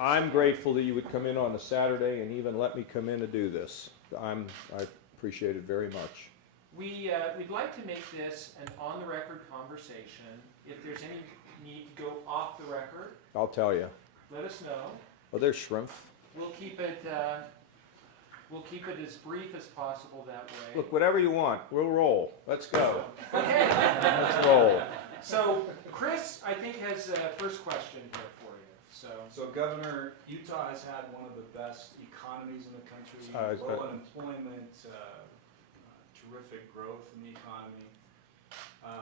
I'm grateful that you would come in on a Saturday and even let me come in to do this. I appreciate it very much. We'd like to make this an on-the-record conversation. If there's any need to go off the record, I'll tell you. let us know. Oh, there's shrimp. We'll keep it as brief as possible that way. Look, whatever you want. We'll roll. Let's go. Okay. Let's roll. So Chris, I think, has a first question here for you. So Governor, Utah has had one of the best economies in the country, low unemployment, terrific growth in the economy.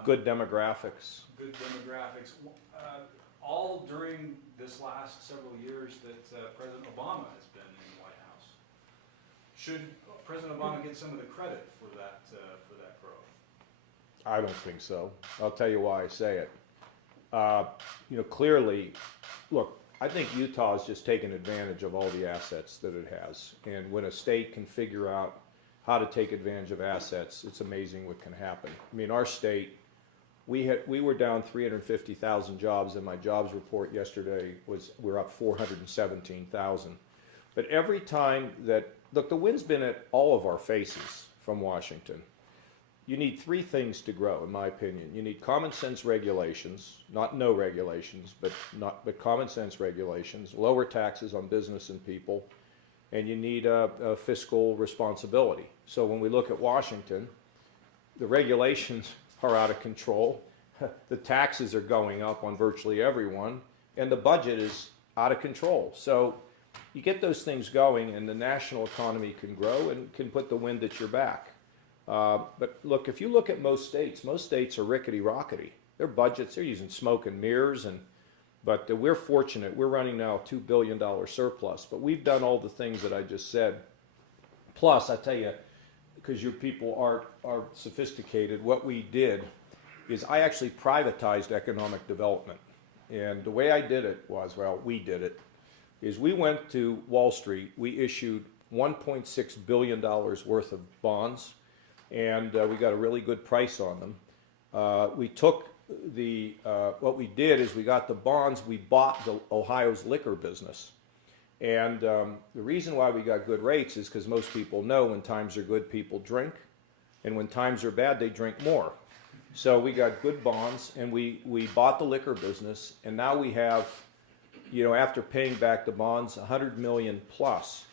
Good demographics. Good demographics. All during this last several years that President Obama has been in the White House. Should President Obama get some of the credit for that growth? I don't think so. I'll tell you why I say it. Clearly, look, I think Utah has just taken advantage of all the assets that it has. And when a state can figure out how to take advantage of assets, it's amazing what can happen. I mean, our state, we were down 350,000 jobs, and my jobs report yesterday was we're up 417,000. But every time that, look, the wind's been at all of our faces from Washington. You need three things to grow, in my opinion. You need common sense regulations, not no regulations, but common sense regulations, lower taxes on business and people, and you need a fiscal responsibility. So when we look at Washington, the regulations are out of control, the taxes are going up on virtually everyone, and the budget is out of control. So you get those things going, and the national economy can grow and can put the wind at your back. But look, if you look at most states are rickety-rockety. Their budgets, they're using smoke and mirrors, but we're fortunate. We're running now a $2 billion surplus, but we've done all the things that I just said. Plus, I tell you, because your people are sophisticated, what we did is I actually privatized economic development. And the way I did it was, well, we did it, is we went to Wall Street, we issued $1.6 billion worth of bonds, and we got a really good price on them. We took what we did is we got the bonds, we bought Ohio's liquor business. And the reason why we got good rates is because most people know when times are good, people drink, and when times are bad, they drink more. So we got good bonds, and we bought the liquor business, and now we have, after paying back the bonds, $100 million plus.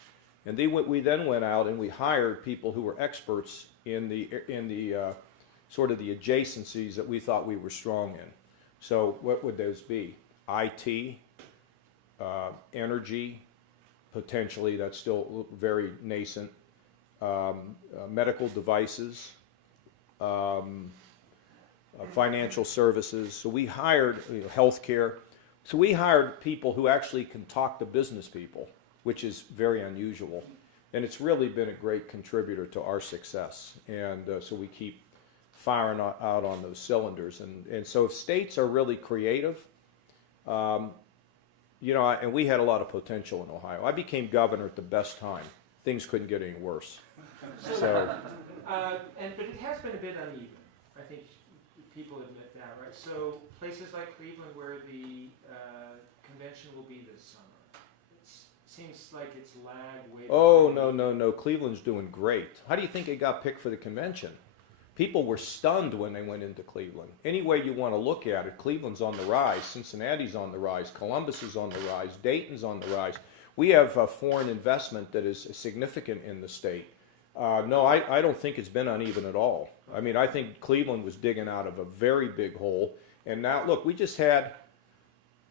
And we then went out and we hired people who were experts in the sort of the adjacencies that we thought we were strong in. So what would those be? IT, energy, potentially, that's still very nascent, medical devices, financial services. So we hired healthcare. So we hired people who actually can talk to business people, which is very unusual. And it's really been a great contributor to our success. And so we keep firing out on those cylinders. And so if states are really creative, and we had a lot of potential in Ohio. I became governor at the best time. Things couldn't get any worse. But it has been a bit uneven. I think people admit that, right? So places like Cleveland, where the convention will be this summer, seems like it's lagged way. Oh, no. Cleveland's doing great. How do you think it got picked for the convention? People were stunned when they went into Cleveland. Any way you want to look at it, Cleveland's on the rise, Cincinnati's on the rise, Columbus is on the rise, Dayton's on the rise. We have foreign investment that is significant in the state. No, I don't think it's been uneven at all. I mean, I think Cleveland was digging out of a very big hole. And now, look, we just had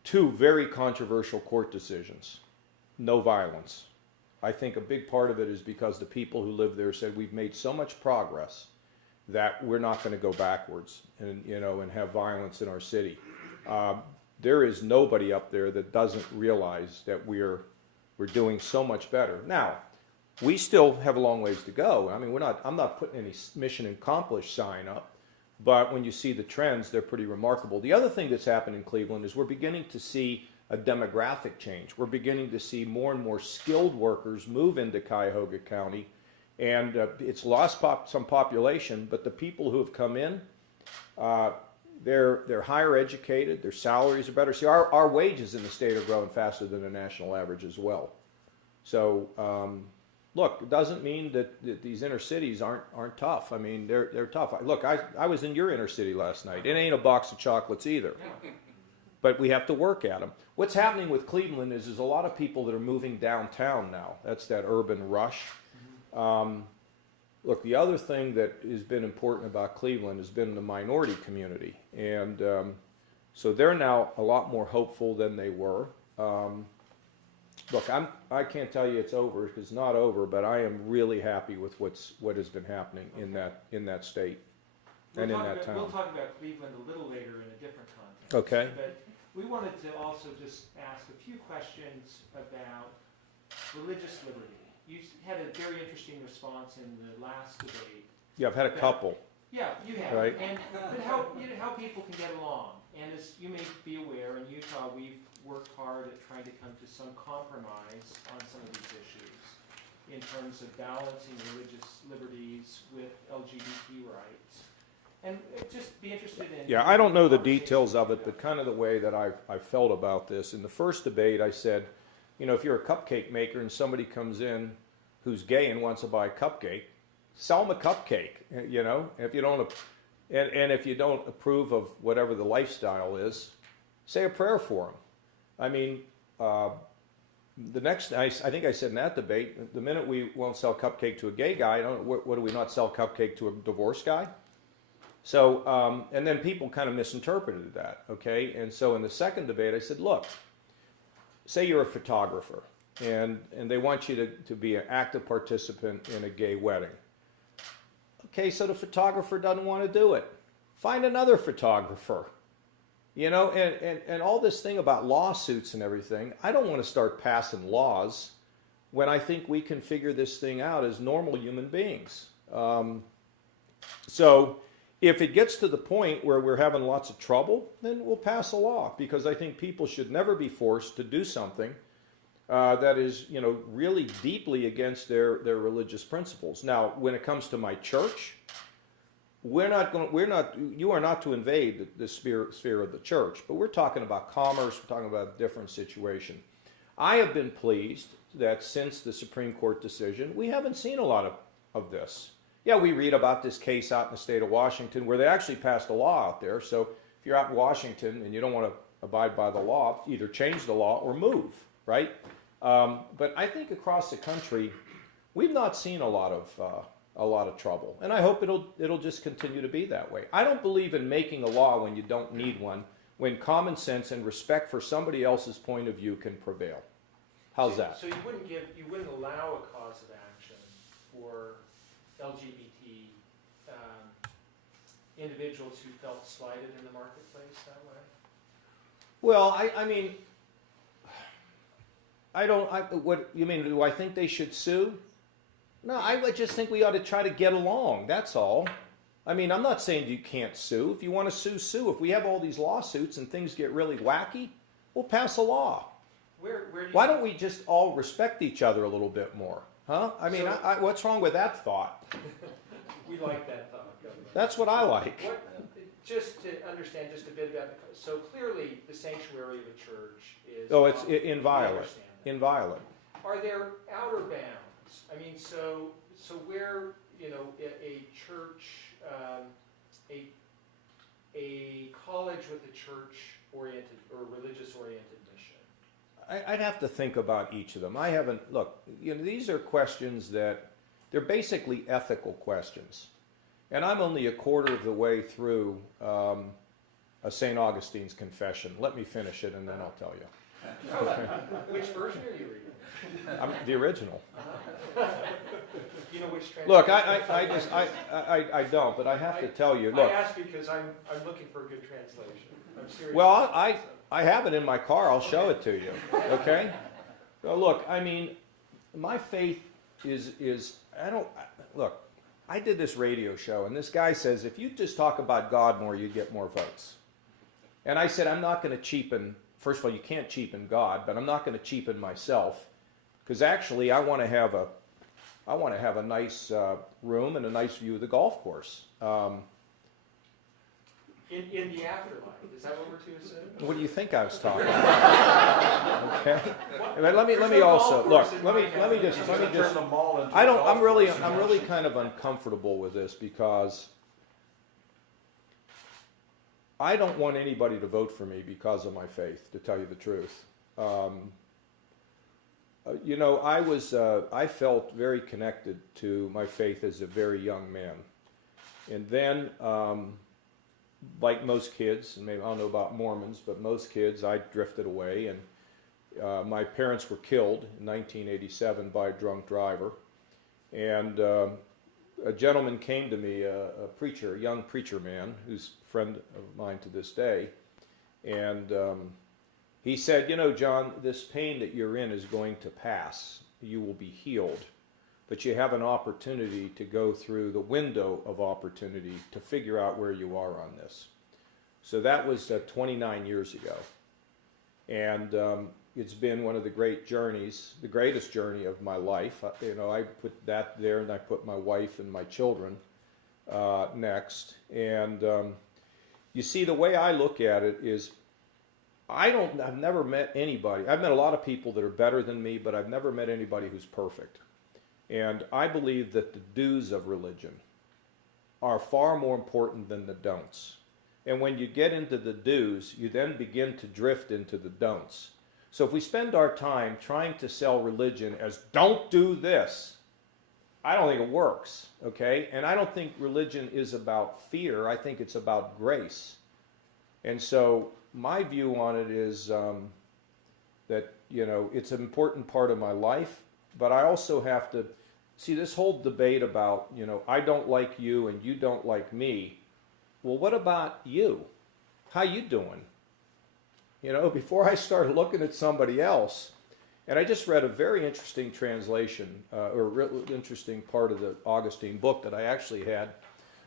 two very controversial court decisions. No violence. I think a big part of it is because the people who live there said we've made so much progress that we're not going to go backwards and have violence in our city. There is nobody up there that doesn't realize that we're doing so much better. Now, we still have a long ways to go. I mean, I'm not putting any mission accomplished sign up, but when you see the trends, they're pretty remarkable. The other thing that's happened in Cleveland is we're beginning to see a demographic change. We're beginning to see more and more skilled workers move into Cuyahoga County, and it's lost some population, but the people who have come in, they're higher educated, their salaries are better. See, our wages in the state are growing faster than the national average as well. So, look, it doesn't mean that these inner cities aren't tough. I mean, they're tough. Look, I was in your inner city last night. It ain't a box of chocolates either. But we have to work at them. What's happening with Cleveland is there's a lot of people that are moving downtown now. That's that urban rush. Look, the other thing that has been important about Cleveland has been the minority community. And so they're now a lot more hopeful than they were. Look, I can't tell you it's over because it's not over, but I am really happy with what has been happening in that state and in that town. We'll talk about Cleveland a little later in a different context. Okay. But we wanted to also just ask a few questions about religious liberty. You had a very interesting response in the last debate. Yeah, I've had a couple. Yeah, you have. Right. And but how people can get along. And as you may be aware, in Utah, we've worked hard at trying to come to some compromise on some of these issues in terms of balancing religious liberties with LGBT rights. And just be interested in... Yeah, I don't know the details of it, but kind of the way that I felt about this. In the first debate, I said, you know, if you're a cupcake maker and somebody comes in who's gay and wants to buy a cupcake, sell them a cupcake, you know. If you don't, and if you don't approve of whatever the lifestyle is, say a prayer for them. I mean, the next, I think I said in that debate, the minute we won't sell cupcake to a gay guy, what do we not sell cupcake to a divorced guy? So, and then people kind of misinterpreted that, okay? And so in the second debate, I said, look, say you're a photographer, and they want you to be an active participant in a gay wedding. Okay, so the photographer doesn't want to do it. Find another photographer. You know, and all this thing about lawsuits and everything, I don't want to start passing laws when I think we can figure this thing out as normal human beings. So if it gets to the point where we're having lots of trouble, then we'll pass a law, because I think people should never be forced to do something that is, you know, really deeply against their religious principles. Now, when it comes to my church, you are not to invade the sphere of the church, but we're talking about commerce, we're talking about a different situation. I have been pleased that since the Supreme Court decision, we haven't seen a lot of this. Yeah, we read about this case out in the state of Washington where they actually passed a law out there. So if you're out in Washington and you don't want to abide by the law, either change the law or move, right? But I think across the country, we've not seen a lot of trouble, and I hope it'll just continue to be that way. I don't believe in making a law when you don't need one, when common sense and respect for somebody else's point of view can prevail. How's that? So you wouldn't allow a cause of action for LGBT individuals who felt slighted in the marketplace that way? Well, I mean, what you mean? Do I think they should sue? No, I would just think we ought to try to get along. That's all. I mean, I'm not saying you can't sue. If you want to sue, sue. If we have all these lawsuits and things get really wacky, we'll pass a law. Why don't we just all respect each other a little bit more? Huh? I mean, what's wrong with that thought? We like that thought. That's what I like. Just to understand just a bit about it. So clearly the sanctuary of a church is... Oh, it's inviolate. Inviolate. Are there outer bounds? I mean, so where, you know, a church, a college with a church-oriented or religious-oriented mission? I'd have to think about each of them. I haven't, look, you know, these are questions that, they're basically ethical questions. And I'm only a quarter of the way through a St. Augustine's Confession. Let me finish it and then I'll tell you. Okay. Which version are you reading? The original. You know which translation? Look, I don't, but I have to tell you. Look, I ask because I'm looking for a good translation. I'm serious. Well, I have it in my car. I'll show it to you. Okay. So look, I mean, my faith is look. I did this radio show, and this guy says, if you just talk about God more, you'd get more votes. And I said, I'm not going to cheapen. First of all, you can't cheapen God, but I'm not going to cheapen myself, because actually, I want to have a nice room and a nice view of the golf course. In the afterlife, is that what we're to assume? What do you think I was talking about? Okay. But let me also look. Let me just. I'm really kind of uncomfortable with this because I don't want anybody to vote for me because of my faith. To tell you the truth, you know, I felt very connected to my faith as a very young man, and then. Like most kids, and maybe I don't know about Mormons, but most kids, I drifted away, and my parents were killed in 1987 by a drunk driver. And a gentleman came to me, a preacher, a young preacher man, who's a friend of mine to this day, and he said, you know, John, this pain that you're in is going to pass. You will be healed. But you have an opportunity to go through the window of opportunity to figure out where you are on this. So that was 29 years ago. And it's been one of the great journeys, the greatest journey of my life. You know, I put that there, and I put my wife and my children next. And you see, the way I look at it is I've never met anybody. I've met a lot of people that are better than me, but I've never met anybody who's perfect. And I believe that the do's of religion are far more important than the don'ts. And when you get into the do's, you then begin to drift into the don'ts. So if we spend our time trying to sell religion as don't do this, I don't think it works, okay? And I don't think religion is about fear. I think it's about grace. And so my view on it is that, you know, it's an important part of my life. But I also have to see this whole debate about, you know, I don't like you and you don't like me. Well, what about you? How you doing? You know, before I start looking at somebody else, and I just read a very interesting translation, or interesting part of the Augustine book that I actually had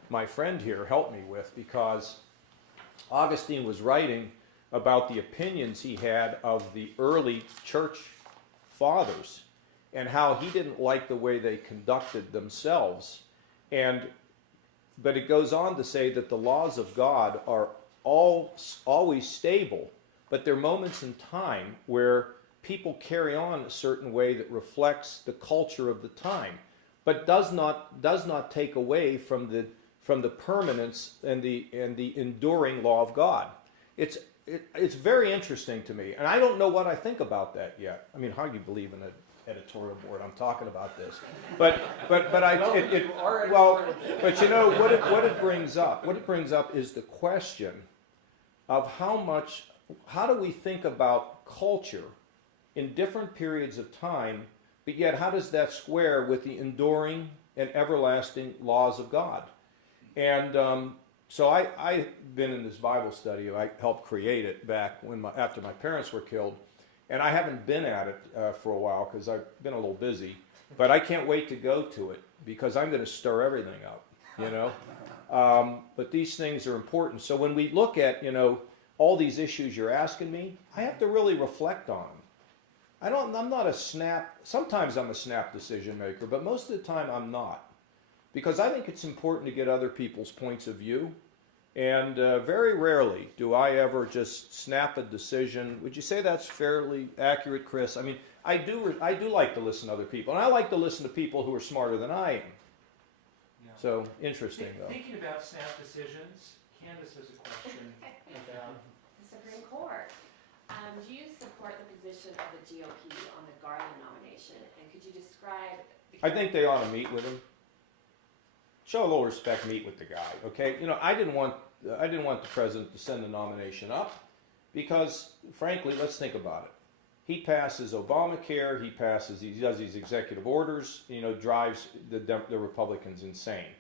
my friend here help me with, because Augustine was writing about the opinions he had of the early church fathers, and how he didn't like the way they conducted themselves. But it goes on to say that the laws of God are always stable, but there are moments in time where people carry on a certain way that reflects the culture of the time, but does not take away from the permanence and the enduring law of God. It's very interesting to me, and I don't know what I think about that yet. I mean, how do you believe in an editorial board? I'm talking about this, but you know what it brings up. What it brings up is the question of how do we think about culture in different periods of time, but yet how does that square with the enduring and everlasting laws of God? And so I've been in this Bible study. I helped create it back after my parents were killed, and I haven't been at it for a while because I've been a little busy. But I can't wait to go to it because I'm going to stir everything up, you know. But these things are important. So when we look at, you know, all these issues you're asking me, I have to really reflect on them. I'm not a snap. Sometimes I'm a snap decision maker, but most of the time I'm not. Because I think it's important to get other people's points of view. And very rarely do I ever just snap a decision. Would you say that's fairly accurate, Chris? I mean, I do like to listen to other people. And I like to listen to people who are smarter than I am. Yeah. So, interesting, though. Thinking about snap decisions, Candace has a question about the Supreme Court. Do you support the position of the GOP on the Garland nomination? And could you describe... I think they ought to meet with him. Show a little respect, meet with the guy, okay? You know, I didn't want the president to send the nomination up because, frankly, let's think about it. He passes Obamacare, he does these executive orders, you know, drives the Republicans insane.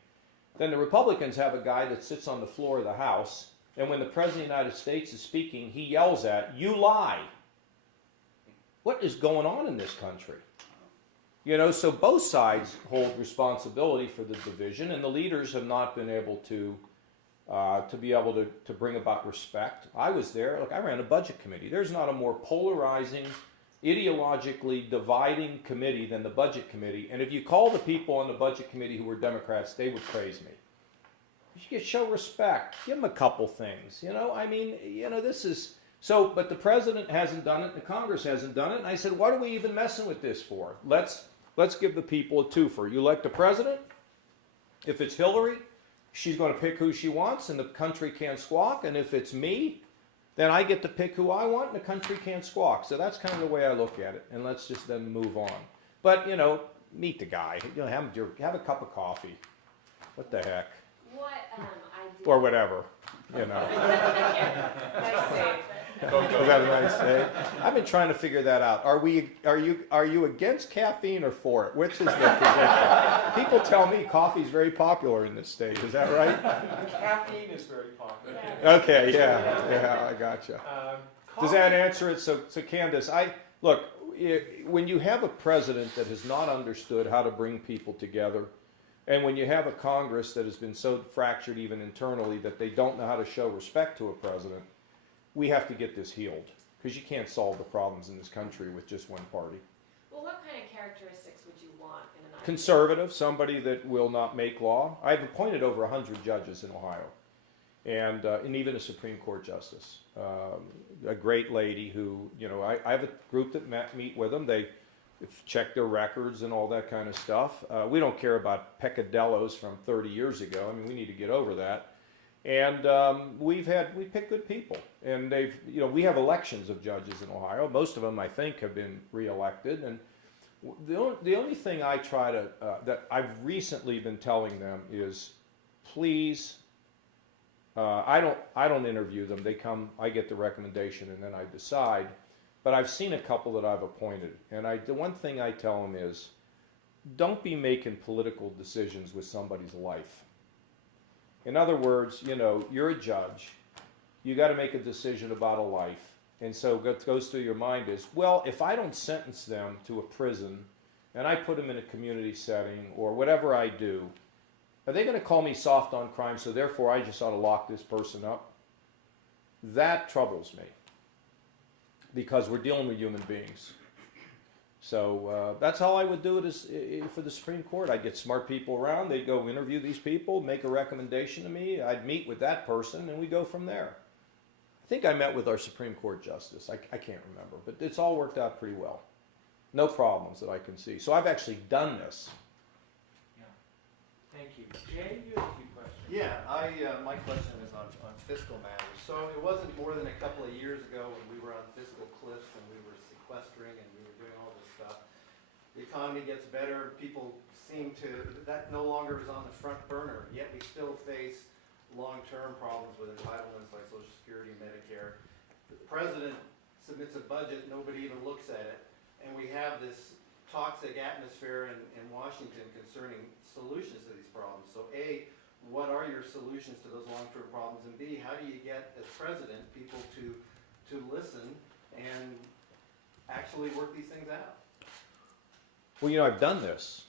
Then the Republicans have a guy that sits on the floor of the House, and when the President of the United States is speaking, he yells at, "You lie." What is going on in this country? You know, so both sides hold responsibility for the division, and the leaders have not been able to be able to bring about respect. I was there. Look, I ran a budget committee. There's not a more polarizing, ideologically dividing committee than the budget committee. And if you call the people on the budget committee who were Democrats, they would praise me. You show respect. Give them a couple things. I mean, this is so. But the president hasn't done it, and the Congress hasn't done it. And I said, what are we even messing with this for? Let's give the people a twofer. You elect a president. If it's Hillary, she's going to pick who she wants, and the country can't squawk. And if it's me, then I get to pick who I want, and the country can't squawk. So that's kind of the way I look at it. And let's just then move on. But meet the guy. Have a cup of coffee. What the heck? What I did. Or whatever. Nice save. Was that a nice say? I've been trying to figure that out. Are you against caffeine or for it? Which is the position? People tell me coffee is very popular in this state. Is that right? Caffeine is very popular. Okay, yeah, I gotcha. Does that answer it? So Candace, when you have a president that has not understood how to bring people together, and when you have a Congress that has been so fractured even internally that they don't know how to show respect to a president, we have to get this healed, because you can't solve the problems in this country with just one party. Well, what kind of characteristics would you want in an ideal? Conservative, somebody that will not make law. I've appointed over 100 judges in Ohio, and even a Supreme Court justice. A great lady who, I have a group that meet with them. They check their records and all that kind of stuff. We don't care about peccadillos from 30 years ago. I mean, we need to get over that. And we pick good people, and we have elections of judges in Ohio. Most of them, I think, have been reelected. And the only thing I try to that I've recently been telling them is, please. I don't interview them. They come. I get the recommendation, and then I decide. But I've seen a couple that I've appointed, and the one thing I tell them is, don't be making political decisions with somebody's life. In other words, you're a judge. You got to make a decision about a life. And so what goes through your mind is, well, if I don't sentence them to a prison and I put them in a community setting or whatever I do, are they going to call me soft on crime, so therefore I just ought to lock this person up? That troubles me, because we're dealing with human beings. So that's how I would do it for the Supreme Court. I'd get smart people around. They'd go interview these people, make a recommendation to me. I'd meet with that person, and we go from there. I think I met with our Supreme Court justice. I can't remember, but it's all worked out pretty well. No problems that I can see. So I've actually done this. Yeah. Thank you. Jay, you have a few questions. Yeah, my question is on fiscal matters. So it wasn't more than a couple of years ago when we were on fiscal cliffs and we were sequestering and we were doing all this stuff. The economy gets better, people seem to, that no longer is on the front burner, yet we still face long-term problems with entitlements like Social Security, Medicare. The president submits a budget, nobody even looks at it, and we have this toxic atmosphere in Washington concerning solutions to these problems. So A, what are your solutions to those long-term problems? And B, how do you get, as president, people to listen and actually work these things out? Well, I've done this.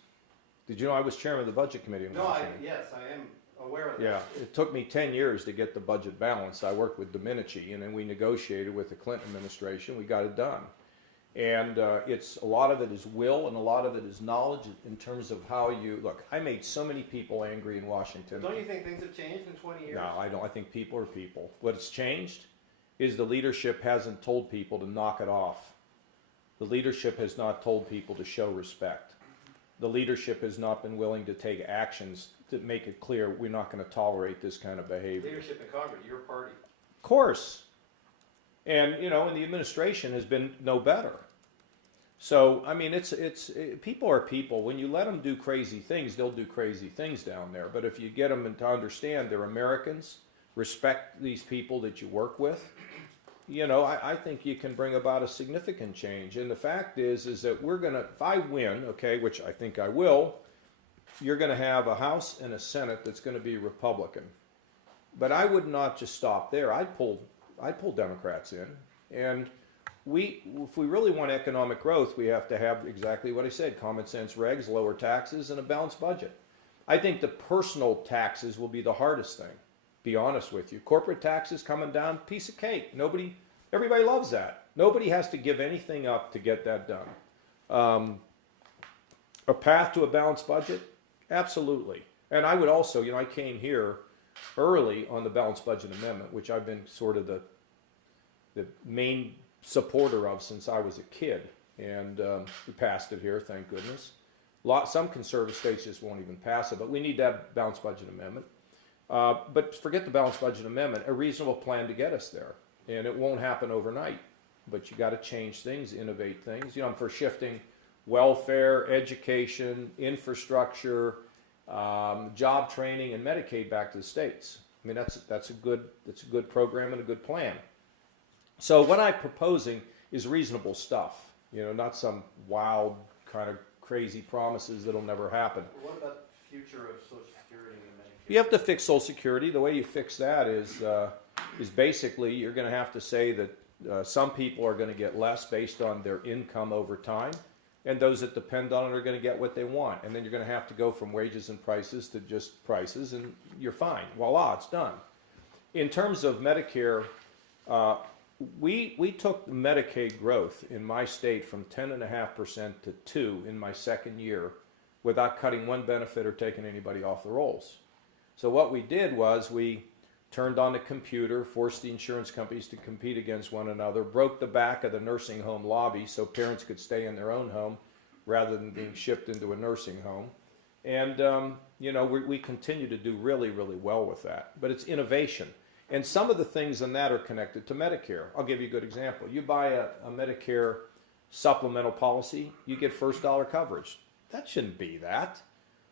Did you know I was chairman of the Budget Committee in Washington? Yes, I am aware of that. Yeah, it took me 10 years to get the budget balanced. I worked with Domenici, and then we negotiated with the Clinton administration. We got it done. And a lot of it is will, and a lot of it is knowledge in terms of how you look. I made so many people angry in Washington. Don't you think things have changed in 20 years? No, I don't. I think people are people. What's changed is the leadership hasn't told people to knock it off. The leadership has not told people to show respect. The leadership has not been willing to take actions to make it clear we're not going to tolerate this kind of behavior. Leadership in Congress, your party. Of course. And, and the administration has been no better. So, I mean, people are people. When you let them do crazy things, they'll do crazy things down there. But if you get them to understand they're Americans, respect these people that you work with, I think you can bring about a significant change. And the fact is that we're going to, if I win, okay, which I think I will, you're going to have a House and a Senate that's going to be Republican. But I would not just stop there. I'd pull Democrats in, and if we really want economic growth, we have to have exactly what I said: common sense regs, lower taxes, and a balanced budget. I think the personal taxes will be the hardest thing. Be honest with you, corporate taxes coming down, piece of cake. Everybody loves that. Nobody has to give anything up to get that done. A path to a balanced budget, absolutely. And I would also, I came here early on the balanced budget amendment, which I've been sort of the main supporter of since I was a kid, and we passed it here, thank goodness. Some conservative states just won't even pass it, but we need that balanced budget amendment. But forget the balanced budget amendment, a reasonable plan to get us there. And it won't happen overnight, but you got to change things, innovate things. You know, I'm for shifting welfare, education, infrastructure, job training, and Medicaid back to the states. I mean, that's a good program and a good plan. So what I'm proposing is reasonable stuff. You know, not some wild kind of crazy promises that'll never happen. What about the future of Social Security and Medicare? You have to fix Social Security. The way you fix that is basically you're going to have to say that some people are going to get less based on their income over time, and those that depend on it are going to get what they want. And then you're going to have to go from wages and prices to just prices, and you're fine. Voila, it's done. In terms of Medicare, we took Medicaid growth in my state from 10.5% to 2% in my second year without cutting one benefit or taking anybody off the rolls. So what we did was we turned on the computer, forced the insurance companies to compete against one another, broke the back of the nursing home lobby so parents could stay in their own home rather than being shipped into a nursing home. And, you know, we continue to do really, really well with that. But it's innovation. And some of the things in that are connected to Medicare. I'll give you a good example. You buy a Medicare supplemental policy, you get first dollar coverage. That shouldn't be that.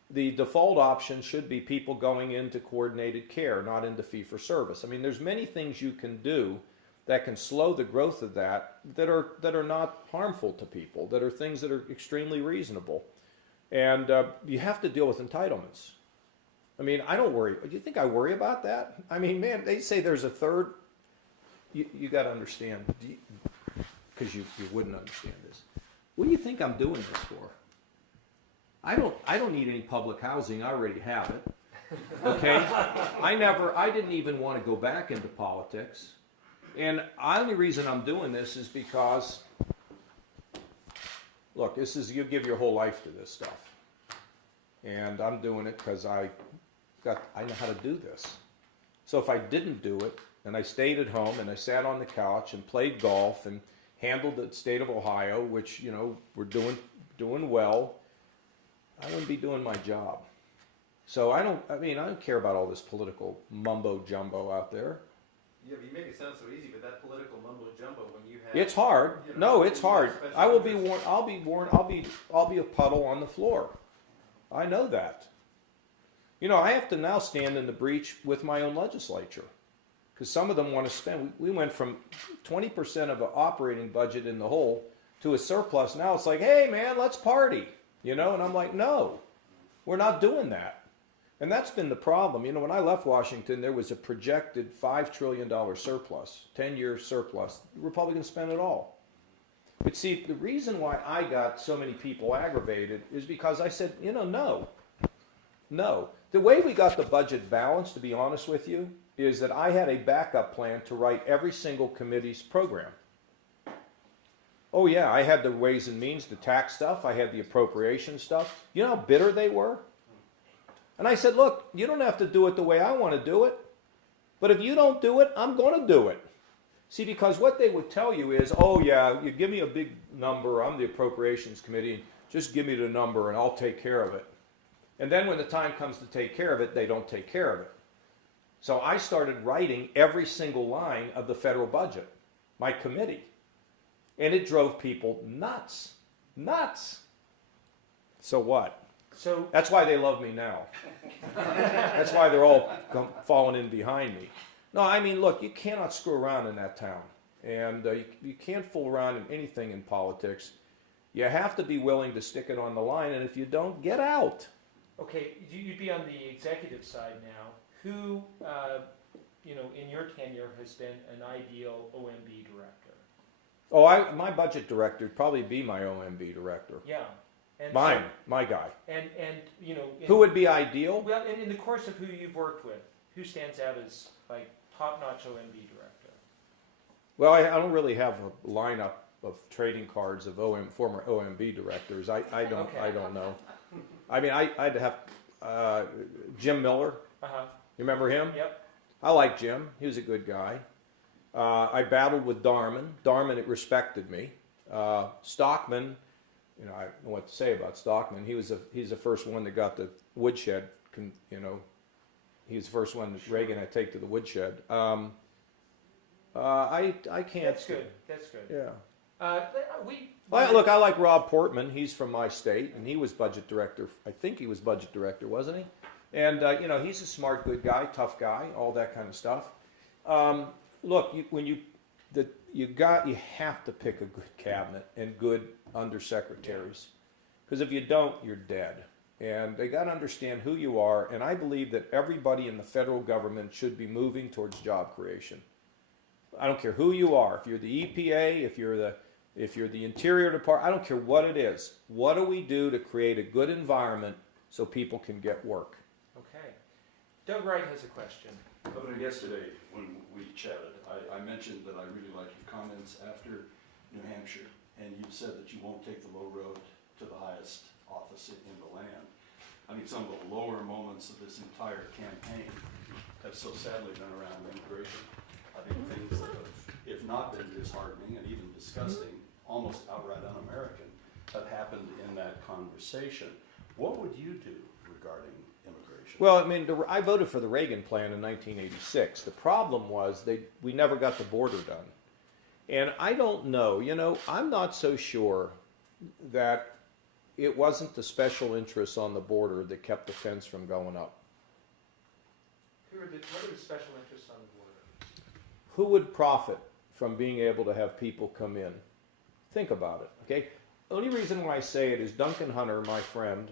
The default option should be people going into coordinated care, not into fee-for-service. I mean, there's many things you can do that can slow the growth of that are not harmful to people, that are things that are extremely reasonable. And you have to deal with entitlements. I mean, I don't worry. Do you think I worry about that? I mean, man, they say there's a third. You got to understand, because you wouldn't understand this. What do you think I'm doing this for? I don't need any public housing. I already have it. Okay? I didn't even want to go back into politics. And the only reason I'm doing this is because, look, you give your whole life to this stuff. And I'm doing it because I know how to do this. So if I didn't do it, and I stayed at home and I sat on the couch and played golf and handled the state of Ohio, which, you know, we're doing well, I wouldn't be doing my job. So I don't care about all this political mumbo jumbo out there. Yeah, but you make it sound so easy, but that political mumbo jumbo when you have It's hard. You know, No, it's hard. I will be interest. warned. I'll be a puddle on the floor. I know that. You know, I have to now stand in the breach with my own legislature because some of them want to spend. We went from 20% of an operating budget in the hole to a surplus. Now it's like, hey, man, let's party. You know, and I'm like, no, we're not doing that. And that's been the problem. You know, when I left Washington, there was a projected $5 trillion surplus, 10-year surplus. The Republicans spent it all. But see, the reason why I got so many people aggravated is because I said, you know, no. The way we got the budget balanced, to be honest with you, is that I had a backup plan to write every single committee's program. Oh yeah, I had the Ways and Means, the tax stuff, I had the appropriation stuff. You know how bitter they were? And I said, look, you don't have to do it the way I want to do it, but if you don't do it, I'm going to do it. See, because what they would tell you is, oh yeah, you give me a big number, I'm the appropriations committee, just give me the number and I'll take care of it. And then when the time comes to take care of it, they don't take care of it. So I started writing every single line of the federal budget, my committee. And it drove people nuts. Nuts. So what? So That's why they love me now. That's why they're all falling in behind me. No, I mean, look, you cannot screw around in that town. And you can't fool around in anything in politics. You have to be willing to stick it on the line, and if you don't, get out. okay, you'd be on the executive side now. Who, you know, in your tenure has been an ideal OMB director? Oh, my budget director would probably be my OMB director. Yeah. And Mine, my guy. And you know. Who would be ideal? Well, in the course of who you've worked with, who stands out as like top-notch OMB director? Well, I don't really have a lineup of trading cards of former OMB directors. I don't know. I mean, I'd have Jim Miller. Uh-huh. You remember him? Yep. I like Jim. He was a good guy. I battled with Darman. Darman respected me. Stockman, you know, I don't know what to say about Stockman. He's the first one that got the woodshed. You know, he was the first one that Reagan had to take to the woodshed. I can't. That's good. That's good. Yeah. We. Well, look, I like Rob Portman. He's from my state, and he was budget director. I think he was budget director, wasn't he? And you know, he's a smart, good guy, tough guy, all that kind of stuff. Look, you have to pick a good cabinet and good undersecretaries, because if you don't, you're dead. And they got to understand who you are. And I believe that everybody in the federal government should be moving towards job creation. I don't care who you are. If you're the EPA, if you're the Interior Department, I don't care what it is. What do we do to create a good environment so people can get work? Okay. Doug Wright has a question. Governor, yesterday when we chatted, I mentioned that I really liked your comments after New Hampshire, and you said that you won't take the low road to the highest office in the land. I think some of the lower moments of this entire campaign have so sadly been around immigration. I think things that have, if not been disheartening and even disgusting, almost outright un-American, have happened in that conversation. What would you do regarding immigration? Well, I mean, I voted for the Reagan plan in 1986. The problem was we never got the border done. And I don't know, you know, I'm not so sure that it wasn't the special interests on the border that kept the fence from going up. What are the special interests on the border? Who would profit from being able to have people come in? Think about it, okay? The only reason why I say it is Duncan Hunter, my friend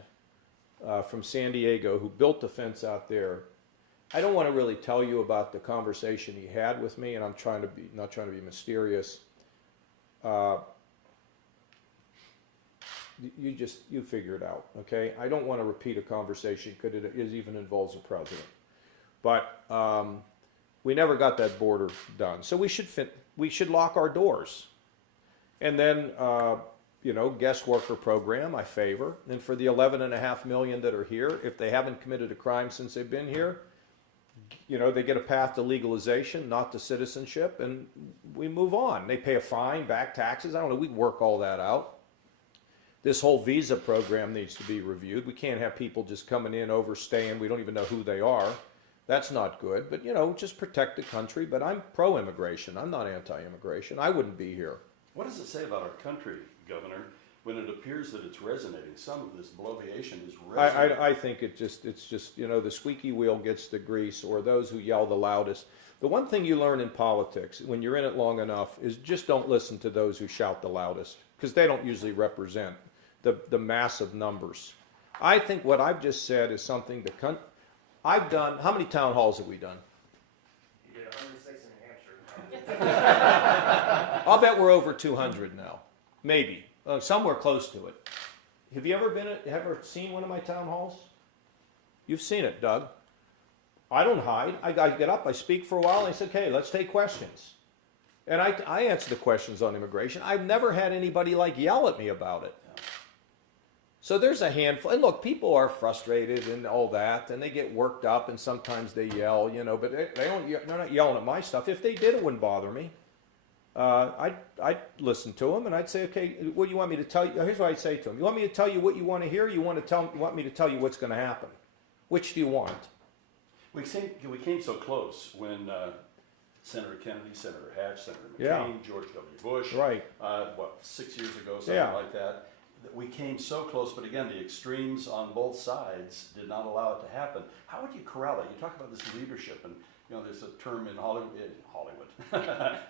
from San Diego, who built the fence out there. I don't want to really tell you about the conversation he had with me, and I'm not trying to be mysterious. You figure it out, okay? I don't want to repeat a conversation because it even involves the president. But we never got that border done, so we should lock our doors, and then you know, guest worker program I favor. And for the 11.5 million that are here, if they haven't committed a crime since they've been here, you know, they get a path to legalization, not to citizenship, and we move on. They pay a fine, back taxes. I don't know. We work all that out. This whole visa program needs to be reviewed. We can't have people just coming in, overstaying. We don't even know who they are. That's not good. But, you know, just protect the country. But I'm pro-immigration. I'm not anti-immigration. I wouldn't be here. What does it say about our country, Governor, when it appears that it's resonating? Some of this bloviation is resonating. I think it's just, you know, the squeaky wheel gets the grease, or those who yell the loudest. The one thing you learn in politics, when you're in it long enough, is just don't listen to those who shout the loudest, because they don't usually represent the massive numbers. I think what I've just said is something I've done. How many town halls have we done? You did 106 in New Hampshire. I'll bet we're over 200 now, maybe somewhere close to it. Have you ever seen one of my town halls? You've seen it, Doug. I don't hide. I get up, I speak for a while, and I said, "Okay, let's take questions." And I answer the questions on immigration. I've never had anybody yell at me about it. So there's a handful, and look, people are frustrated and all that, and they get worked up, and sometimes they yell, you know, but they're not yelling at my stuff. If they did, it wouldn't bother me. I'd listen to them, and I'd say, "Okay, what do you want me to tell you?" Here's what I'd say to them: "You want me to tell you what you want to hear? Or you want me to tell you what's going to happen? Which do you want?" We came so close when Senator Kennedy, Senator Hatch, Senator McCain, George W. Bush, right? 6 years ago, something like that. We came so close, but again, the extremes on both sides did not allow it to happen. How would you corral that? You talk about this leadership, and you know, there's a term in Hollywood,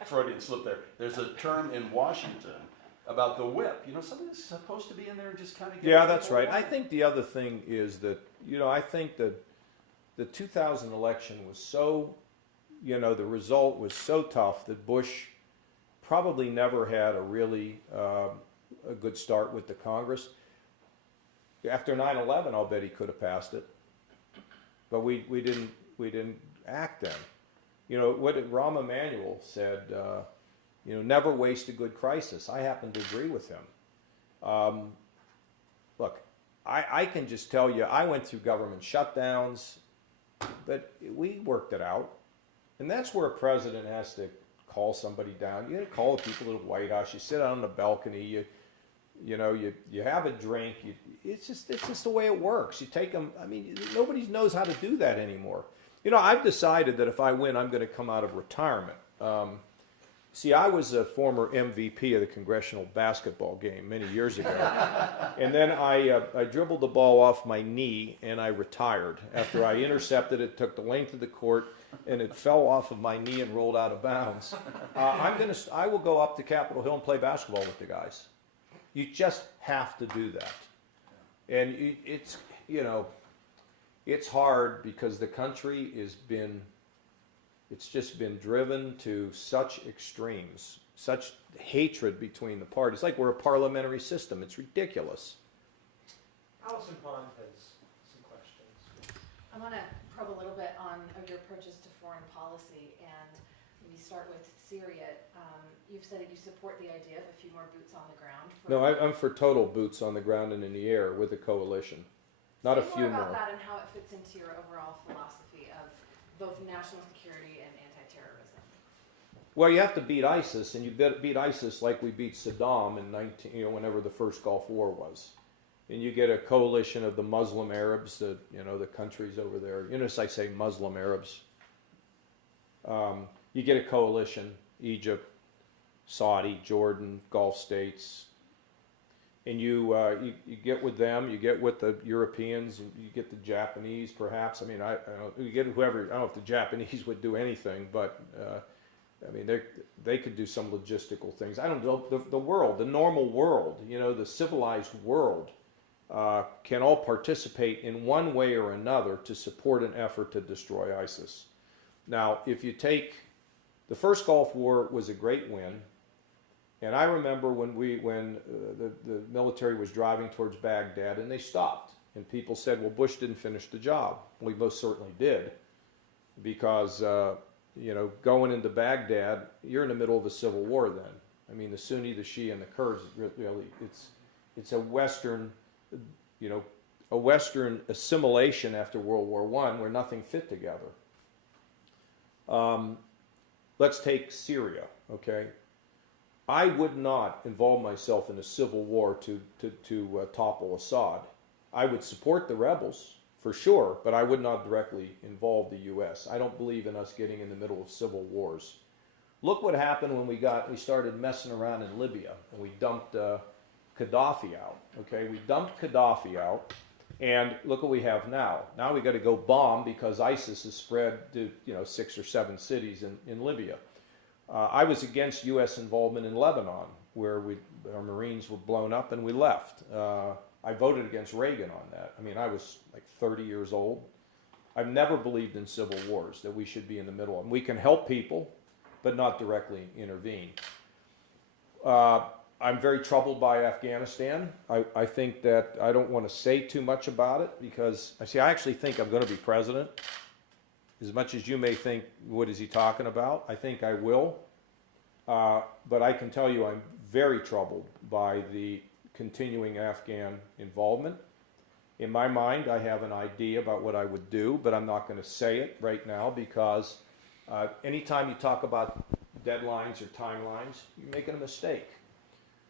Freudian slip there. There's a term in Washington about the whip. You know, somebody's supposed to be in there and just kind of get. Yeah, that's right. I think the other thing is that, you know, I think that the 2000 election was so, you know, the result was so tough that Bush probably never had a really a good start with the Congress. After 9/11, I'll bet he could have passed it, but we didn't act then. You know what Rahm Emanuel said. You know, never waste a good crisis. I happen to agree with him. Look, I can just tell you, I went through government shutdowns. but we worked it out. And that's where a president has to call somebody down. You gotta call the people at the White House. You sit out on the balcony. You have a drink. It's just the way it works. You take them. I mean, nobody knows how to do that anymore. I've decided that if I win, I'm going to come out of retirement. See, I was a former MVP of the congressional basketball game many years ago, and then I dribbled the ball off my knee and I retired after I intercepted it, took the length of the court, and it fell off of my knee and rolled out of bounds. I will go up to Capitol Hill and play basketball with the guys. You just have to do that, and it's hard because the country it's just been driven to such extremes, such hatred between the parties. Like we're a parliamentary system. It's ridiculous. Allison Pond has some questions. I want to probe a little bit on your approaches to foreign policy, and we start with Syria. You've said that you support the idea of a few more boots on the ground. No, I'm for total boots on the ground and in the air with a coalition, not a few more. About more. that and how it fits into your overall philosophy of both national security and anti-terrorism. Well, you have to beat ISIS, and you beat ISIS like we beat Saddam in whenever the first Gulf War was. And you get a coalition of the Muslim Arabs, the countries over there. As I say, Muslim Arabs. You get a coalition, Egypt, Saudi, Jordan, Gulf states, and you get with them. You get with the Europeans, and you get the Japanese, perhaps. I mean, you get whoever. I don't know if the Japanese would do anything, but I mean, they could do some logistical things. I don't know. The world, the normal world, the civilized world, can all participate in one way or another to support an effort to destroy ISIS. Now, if you take the first Gulf War was a great win. And I remember when the military was driving towards Baghdad and they stopped. And people said, well, Bush didn't finish the job. We most certainly did. Because, going into Baghdad, you're in the middle of a civil war then. I mean, the Sunni, the Shia, and the Kurds, really, it's a Western, a Western assimilation after World War I where nothing fit together. Let's take Syria, okay? I would not involve myself in a civil war to topple Assad. I would support the rebels, for sure, but I would not directly involve the U.S. I don't believe in us getting in the middle of civil wars. Look what happened when we started messing around in Libya, and we dumped Gaddafi out, okay? We dumped Gaddafi out, and look what we have now. Now we got to go bomb because ISIS has spread to 6 or 7 cities in Libya. I was against U.S. involvement in Lebanon, where our Marines were blown up and we left. I voted against Reagan on that. I mean, I was like 30 years old. I've never believed in civil wars, that we should be in the middle of them. We can help people, but not directly intervene. I'm very troubled by Afghanistan. I think that I don't want to say too much about it because, I actually think I'm going to be president. As much as you may think, what is he talking about? I think I will. But I can tell you I'm very troubled by the continuing Afghan involvement. In my mind, I have an idea about what I would do, but I'm not going to say it right now because anytime you talk about deadlines or timelines, you're making a mistake.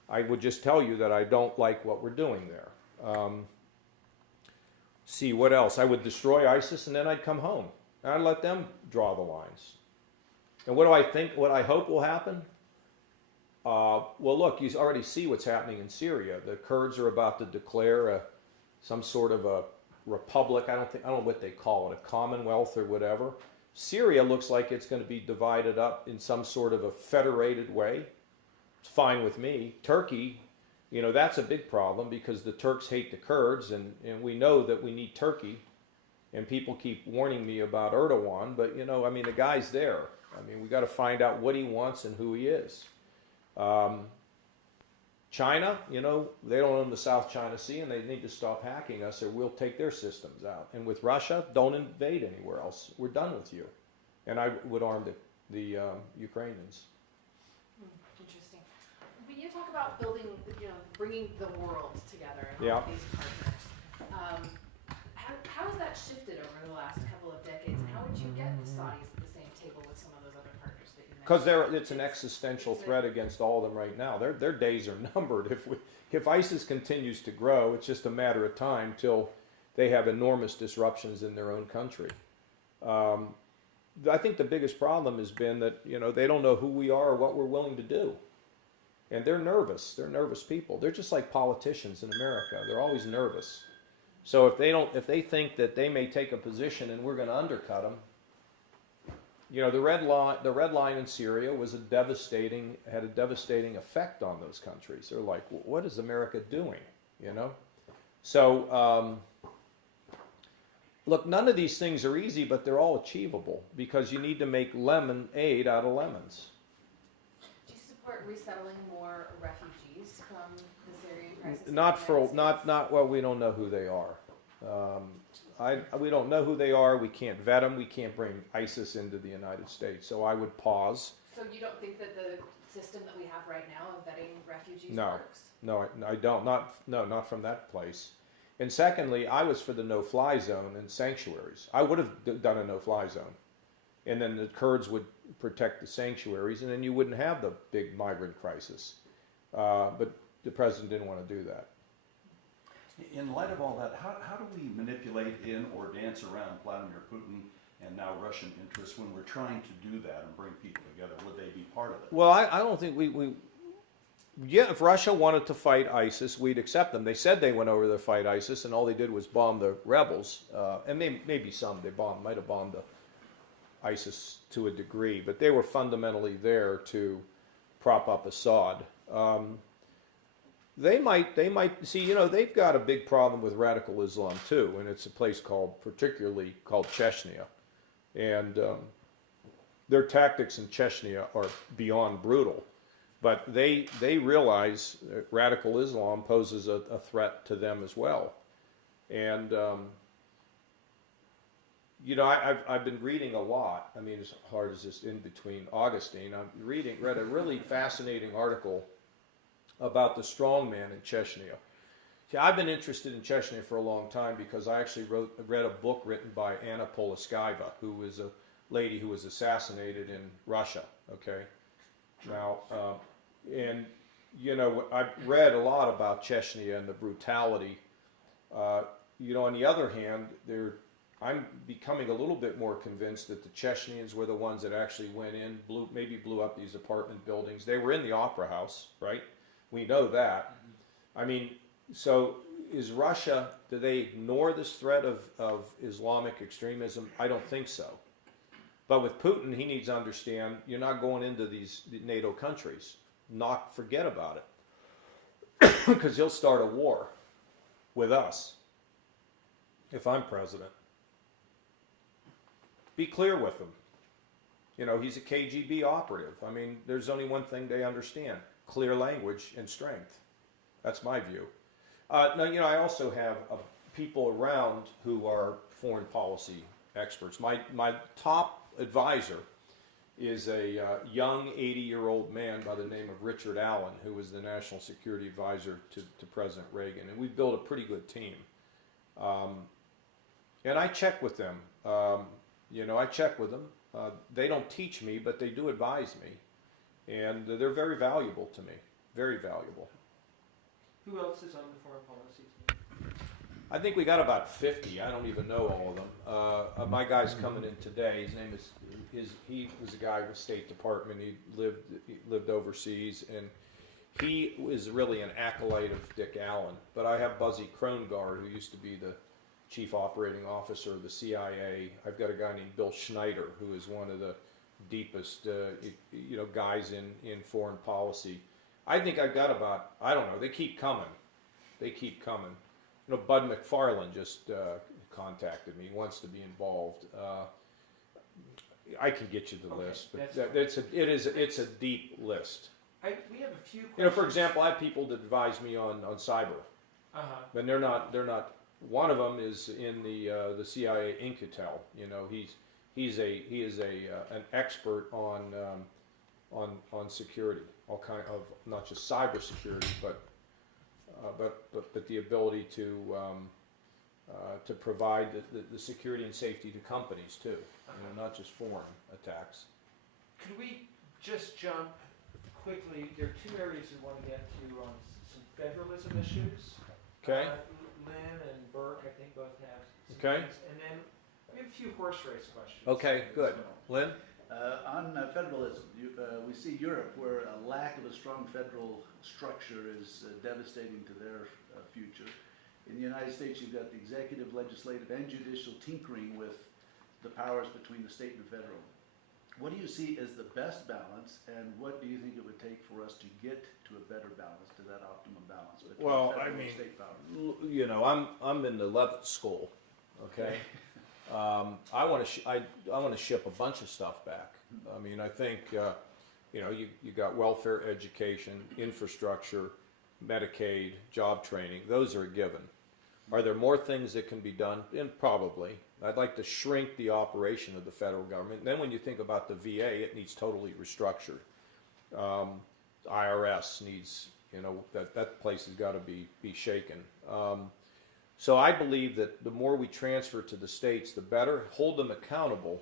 I would just tell you that I don't like what we're doing there. See, what else? I would destroy ISIS and then I'd come home. And I'd let them draw the lines. And what do I think, what I hope will happen? Well, look, you already see what's happening in Syria. The Kurds are about to declare some sort of a republic. I don't know what they call it, a commonwealth or whatever. Syria looks like it's going to be divided up in some sort of a federated way. It's fine with me. Turkey, that's a big problem because the Turks hate the Kurds, and we know that we need Turkey. And people keep warning me about Erdogan, but the guy's there. We got to find out what he wants and who he is. China, they don't own the South China Sea, and they need to stop hacking us, or we'll take their systems out. And with Russia, don't invade anywhere else. We're done with you. And I would arm the Ukrainians. Interesting. When you talk about building, bringing the world together and Yeah. all of these partners, how has that shifted over the last couple of decades? States. And how would you get the Saudis at the same table with some of those other partners that you mentioned? Because it's an existential threat against all of them right now. Their days are numbered. If ISIS continues to grow, it's just a matter of time till they have enormous disruptions in their own country. I think the biggest problem has been that they don't know who we are or what we're willing to do, and they're nervous. They're nervous people. They're just like politicians in America. They're always nervous. So if they think that they may take a position and we're going to undercut them, the red line in Syria had a devastating effect on those countries. They're like, what is America doing? So look, none of these things are easy, but they're all achievable because you need to make lemonade out of lemons. Do you support resettling more refugees from the Syrian crisis? Well, we don't know who they are. We don't know who they are. We can't vet them. We can't bring ISIS into the United States. So I would pause. So you don't think that the system that we have right now of vetting refugees No. works? No, I don't. Not from that place. And secondly, I was for the no-fly zone and sanctuaries. I would have done a no-fly zone. And then the Kurds would protect the sanctuaries, and then you wouldn't have the big migrant crisis. But the president didn't want to do that. In light of all that, how do we manipulate in or dance around Vladimir Putin and now Russian interests when we're trying to do that and bring people together? Would they be part of it? Well, I don't think yeah, if Russia wanted to fight ISIS, we'd accept them. They said they went over there to fight ISIS, and all they did was bomb the rebels. And maybe some might have bombed ISIS to a degree, but they were fundamentally there to prop up Assad. They might see. They've got a big problem with radical Islam too, and it's a place particularly called Chechnya, and their tactics in Chechnya are beyond brutal. But they realize that radical Islam poses a threat to them as well. And, I've been reading a lot. I mean, as hard as this in between Augustine, I've read a really fascinating article about the strongman in Chechnya. See, I've been interested in Chechnya for a long time because I actually read a book written by Anna Politkovskaya, who was a lady who was assassinated in Russia, okay? Now, I've read a lot about Chechnya and the brutality. On the other hand, I'm becoming a little bit more convinced that the Chechnyans were the ones that actually went in, blew up these apartment buildings. They were in the Opera House, right? We know that. I mean, so is Russia, do they ignore this threat of Islamic extremism? I don't think so. But with Putin, he needs to understand you're not going into these NATO countries. Forget about it. Because he'll start a war with us if I'm president. Be clear with him. He's a KGB operative. I mean, there's only one thing they understand: clear language and strength. That's my view. Now, I also have people around who are foreign policy experts. My top advisor is a young 80-year-old man by the name of Richard Allen, who was the National Security Advisor to President Reagan. And we built a pretty good team. And I check with them. I check with them. They don't teach me, but they do advise me. And they're very valuable to me. Very valuable. Who else is on the foreign policy team? I think we got about 50. I don't even know all of them. My guy's coming in today. His name is, he was a guy with State Department. He lived overseas, and he is really an acolyte of Dick Allen. But I have Buzzy Krongard, who used to be the chief operating officer of the CIA. I've got a guy named Bill Schneider, who is one of the deepest, guys in foreign policy. I think I've got about, I don't know, they keep coming. They keep coming. Bud McFarland just contacted me. He wants to be involved. I can get you the list, but it's a deep list. We have a few questions. For example, I have people that advise me on cyber, but they're not. One of them is in the CIA Incutel. He is an expert on security, all kind of not just cyber security, but the ability to to provide the security and safety to companies too, not just foreign attacks. Could we just jump quickly? There are two areas we want to get to on some federalism issues. Okay. Lynn and Burke, I think, both have some Okay. things. And then we have a few horse race questions. Okay, good. as well. Lynn? On federalism, we see Europe where a lack of a strong federal structure is devastating to their future. In the United States, you've got the executive, legislative, and judicial tinkering with the powers between the state and the federal. What do you see as the best balance, and what do you think it would take for us to get to a better balance, to that optimum balance between federal and state power? I'm in the Levitt school, okay? I want to ship a bunch of stuff back. I mean, I think you got welfare, education, infrastructure, Medicaid, job training. Those are a given. Are there more things that can be done? And probably. I'd like to shrink the operation of the federal government. And then when you think about the VA, it needs totally restructured. IRS needs, that place has got to be shaken. So I believe that the more we transfer to the states, the better. Hold them accountable.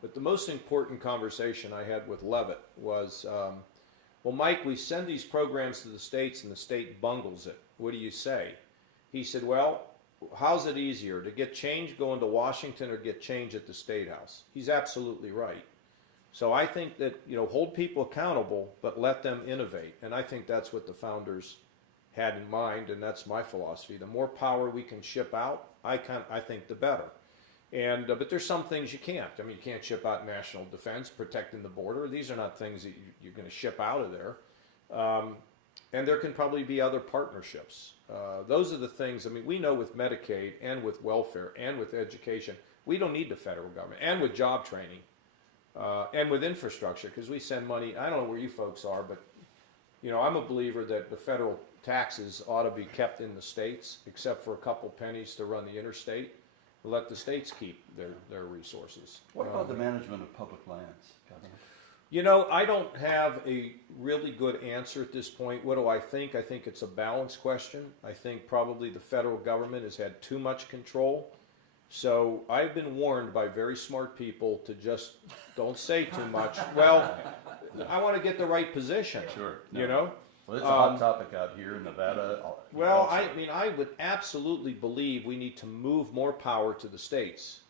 But the most important conversation I had with Levitt was, well, Mike, we send these programs to the states and the state bungles it. What do you say? He said, well, how's it easier, to get change going to Washington or get change at the State House? He's absolutely right. So I think that, hold people accountable, but let them innovate. And I think that's what the founders had in mind, and that's my philosophy. The more power we can ship out, I think the better. And but there's some things you can't. I mean, you can't ship out national defense, protecting the border. These are not things that you're going to ship out of there. And there can probably be other partnerships. Those are the things. I mean, we know with Medicaid and with welfare and with education, we don't need the federal government, and with job training and with infrastructure, because we send money. I don't know where you folks are, but I'm a believer that the federal taxes ought to be kept in the states, except for a couple pennies to run the interstate. Let the states keep their resources. What about the management of public lands, Governor? I don't have a really good answer at this point. What do I think? I think it's a balance question. I think probably the federal government has had too much control. So I've been warned by very smart people to just don't say too much. Well, I want to get the right position. Sure. Well, it's a hot topic out here in Nevada. Well, I would absolutely believe we need to move more power to the states.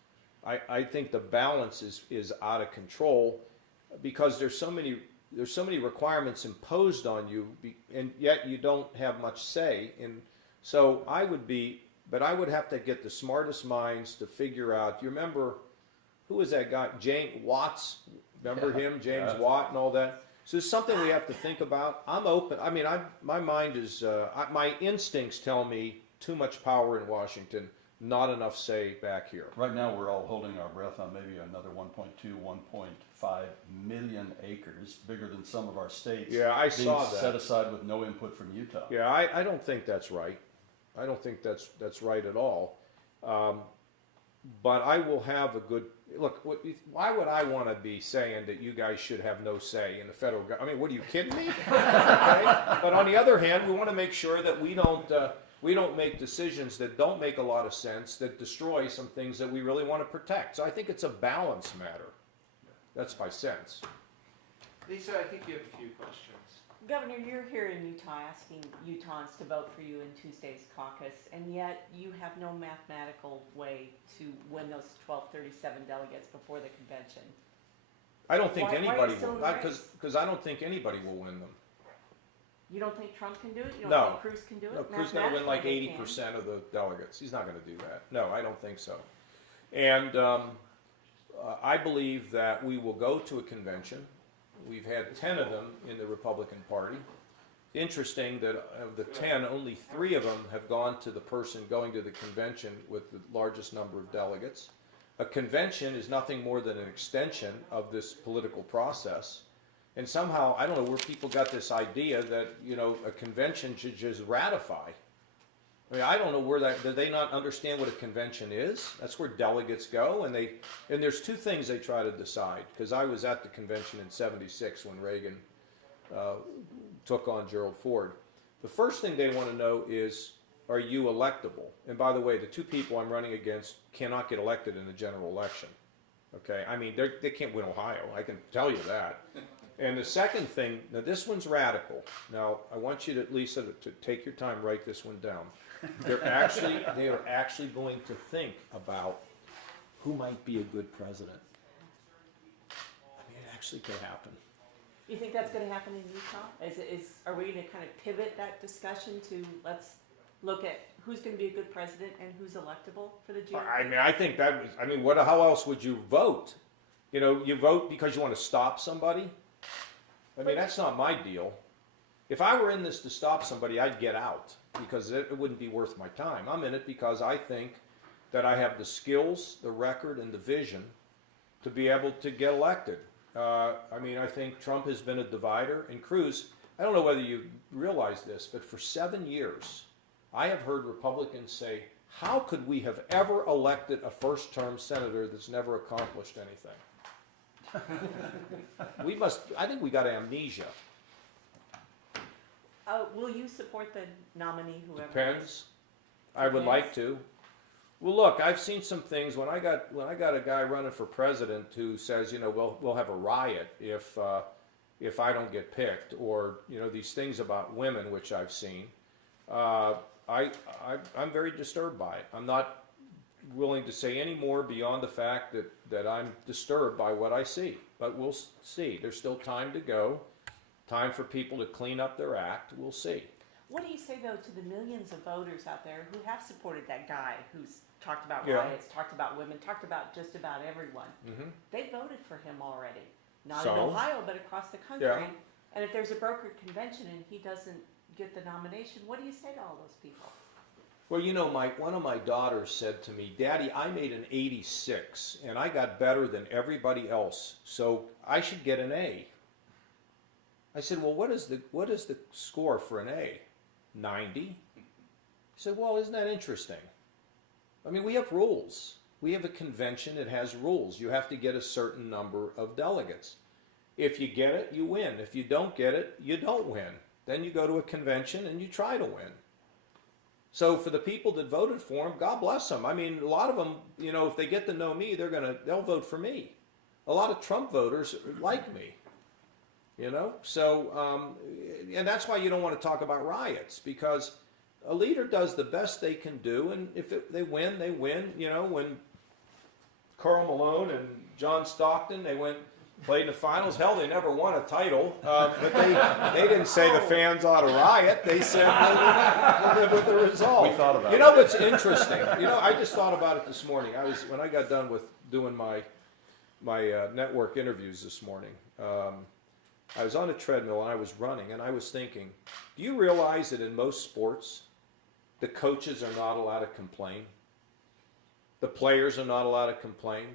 I think the balance is out of control because there's so many requirements imposed on you, and yet you don't have much say. And so I would have to get the smartest minds to figure out. You remember, who was that guy? James Watts. Remember him, James Watt, and all that. So it's something we have to think about. I'm open. I mean, my mind is, my instincts tell me too much power in Washington, not enough say back here. Right now, we're all holding our breath on maybe another 1.2, 1.5 million acres, bigger than some of our states. Yeah, I saw that. Set aside with no input from Utah. Yeah, I don't think that's right. I don't think that's right at all. But I will have a good look. Why would I want to be saying that you guys should have no say in the federal government? I mean, what are you kidding me? Okay? But on the other hand, we want to make sure that we don't make decisions that don't make a lot of sense, that destroy some things that we really want to protect. So I think it's a balance matter. That's my sense. Lisa, I think you have a few questions. Governor, you're here in Utah asking Utahns to vote for you in Tuesday's caucus, and yet you have no mathematical way to win those 1237 delegates before the convention. I don't think Why are you anybody still will, in the race? because I don't think anybody will win them. You don't think Trump can do it? You don't No. think Cruz can do it? No, Cruz is going to win like Mathematically, they can. 80% of the delegates. He's not going to do that. No, I don't think so. And I believe that we will go to a convention. We've had 10 of them in the Republican Party. Interesting that of the 10, only 3 of them have gone to the person going to the convention with the largest number of delegates. A convention is nothing more than an extension of this political process. And somehow, I don't know where people got this idea that, a convention should just ratify. I mean, I don't know where do they not understand what a convention is? That's where delegates go, and there's 2 things they try to decide, because I was at the convention in '76 when Reagan took on Gerald Ford. The first thing they want to know is, are you electable? And by the way, the two people I'm running against cannot get elected in the general election. Okay, I mean, they can't win Ohio, I can tell you that. And the second thing, now this one's radical. Now, I want you to, Lisa, to take your time, write this one down. They are actually going to think about who might be a good president. I mean, it actually could happen. You think that's going to happen in Utah? Are we going to kind of pivot that discussion to let's look at who's going to be a good president and who's electable for the GOP? I mean, I think that was, I mean, how else would you vote? You know, you vote because you want to stop somebody? I mean, that's not my deal. If I were in this to stop somebody, I'd get out because it wouldn't be worth my time. I'm in it because I think that I have the skills, the record, and the vision to be able to get elected. I mean, I think Trump has been a divider. And Cruz, I don't know whether you realize this, but for 7 years, I have heard Republicans say, how could we have ever elected a first-term senator that's never accomplished anything? I think we got amnesia. Will you support the nominee, whoever? Depends. I would like to. Well, look, I've seen some things when I got a guy running for president who says, you know, we'll have a riot if I don't get picked, or you know, these things about women, which I've seen. I'm very disturbed by it. I'm not willing to say any more beyond the fact that I'm disturbed by what I see. But we'll see. There's still time to go. Time for people to clean up their act. We'll see. What do you say, though, to the millions of voters out there who have supported that guy who's talked about Yeah. riots, talked about women, talked about just about everyone? Mm-hmm. They voted for him already. Not So? in Ohio, but across the country. Yeah. And if there's a brokered convention and he doesn't get the nomination, what do you say to all those people? Well, you know, one of my daughters said to me, Daddy, I made an 86, and I got better than everybody else, so I should get an A. I said, well, what is the score for an A? 90? He said, well, isn't that interesting? I mean, we have rules. We have a convention that has rules. You have to get a certain number of delegates. If you get it, you win. If you don't get it, you don't win. Then you go to a convention and you try to win. So for the people that voted for him, God bless them. I mean, a lot of them, you know, if they get to know me, they'll vote for me. A lot of Trump voters like me, you know. So, and that's why you don't want to talk about riots, because a leader does the best they can do, and if they win, they win. You know, when Karl Malone and John Stockton, played in the finals. Hell, they never won a title, but they didn't say the fans ought to riot. They said we'll live with the result. We thought about it. You know what's interesting? You know, I just thought about it this morning. When I got done with doing my network interviews this morning. I was on a treadmill and I was running, and I was thinking, do you realize that in most sports, the coaches are not allowed to complain? The players are not allowed to complain.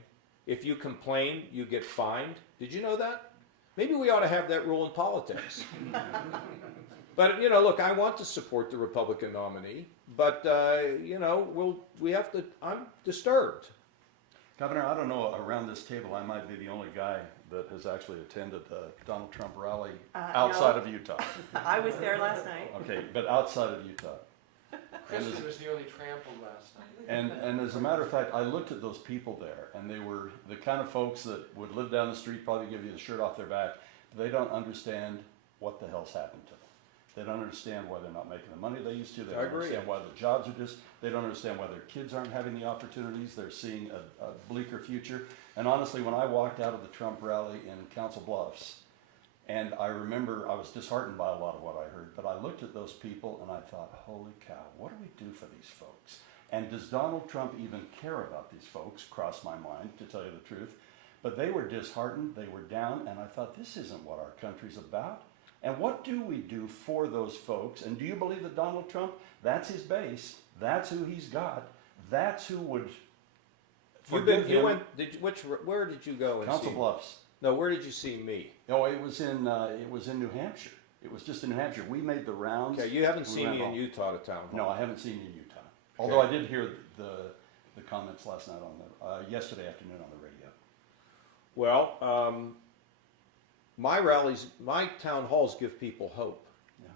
If you complain, you get fined. Did you know that? Maybe we ought to have that rule in politics. But, you know, look, I want to support the Republican nominee, but, you know, I'm disturbed. Governor, I don't know, around this table, I might be the only guy that has actually attended the Donald Trump rally outside no. of Utah. I was there last night. Okay, but outside of Utah. Christian was nearly trampled last night. And as a matter of fact, I looked at those people there, and they were the kind of folks that would live down the street, probably give you the shirt off their back. They don't understand what the hell's happened to them. They don't understand why they're not making the money they used to. They don't understand why the jobs are they don't understand why their kids aren't having the opportunities. They're seeing a bleaker future. And honestly, when I walked out of the Trump rally in Council Bluffs, and I remember I was disheartened by a lot of what I heard, but I looked at those people and I thought, holy cow, what do we do for these folks? And does Donald Trump even care about these folks? Crossed my mind, to tell you the truth. But they were disheartened, they were down, and I thought, this isn't what our country's about. And what do we do for those folks? And do you believe that Donald Trump, that's his base, that's who he's got, that's who would forgive him? Where did you go? Council Bluffs. No, where did you see me? No, it was in New Hampshire. It was just in New Hampshire. We made the rounds. Okay, you haven't seen me in Utah to town hall. No, I haven't seen you in Utah. Although I did hear the comments last night yesterday afternoon on the radio. Well, my rallies, my town halls give people hope. Yeah.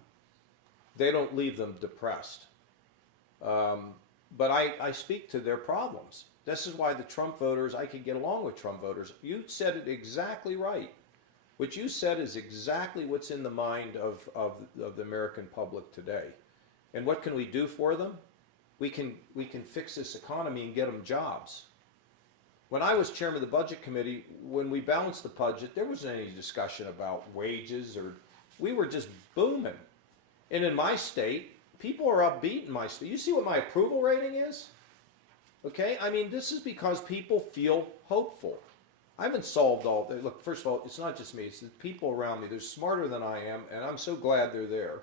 They don't leave them depressed. But I speak to their problems. This is why the Trump voters, I could get along with Trump voters. You said it exactly right. What you said is exactly what's in the mind of the American public today. And what can we do for them? We can fix this economy and get them jobs. When I was chairman of the budget committee, when we balanced the budget, there wasn't any discussion about wages, or we were just booming. And in my state, people are upbeat in my state. You see what my approval rating is? Okay, I mean, this is because people feel hopeful. I haven't solved all of it. Look, first of all, it's not just me, it's the people around me. They're smarter than I am, and I'm so glad they're there.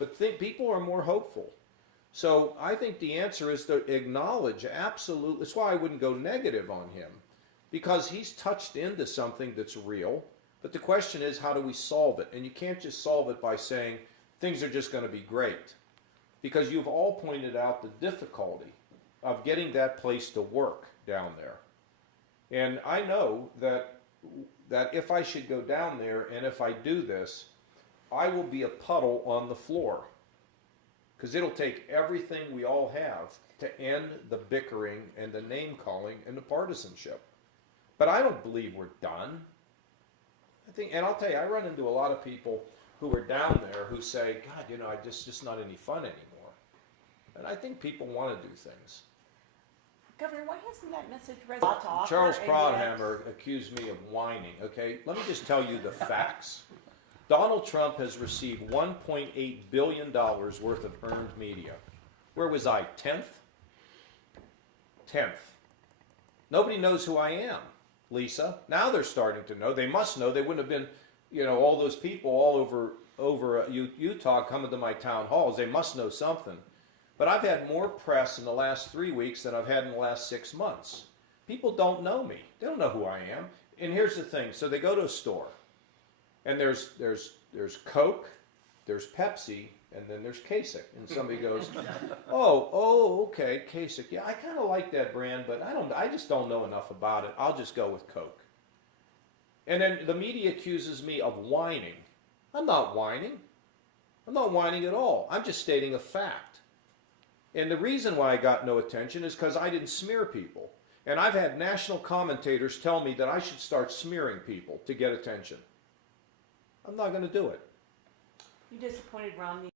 But people are more hopeful. So I think the answer is to acknowledge, absolutely. That's why I wouldn't go negative on him, because he's touched into something that's real. But the question is, how do we solve it? And you can't just solve it by saying things are just going to be great, because you've all pointed out the difficulty of getting that place to work down there. And I know that if I should go down there and if I do this, I will be a puddle on the floor. Because it'll take everything we all have to end the bickering and the name-calling and the partisanship. But I don't believe we're done. And I'll tell you, I run into a lot of people who are down there who say, God, you know, it's just not any fun anymore. And I think people want to do things. Governor, why hasn't that message resonated? Charles Proudhammer accused me of whining, okay? Let me just tell you the facts. Donald Trump has received $1.8 billion worth of earned media. Where was I? 10th? 10th. Nobody knows who I am, Lisa. Now they're starting to know. They must know. They wouldn't have been, you know, all those people all over Utah coming to my town halls. They must know something. But I've had more press in the last 3 weeks than I've had in the last 6 months. People don't know me. They don't know who I am. And here's the thing. So they go to a store. And there's Coke, there's Pepsi, and then there's Kasich. And somebody goes, oh, okay, Kasich. Yeah, I kind of like that brand, but I just don't know enough about it. I'll just go with Coke. And then the media accuses me of whining. I'm not whining. I'm not whining at all. I'm just stating a fact. And the reason why I got no attention is because I didn't smear people. And I've had national commentators tell me that I should start smearing people to get attention. I'm not going to do it. You disappointed Romney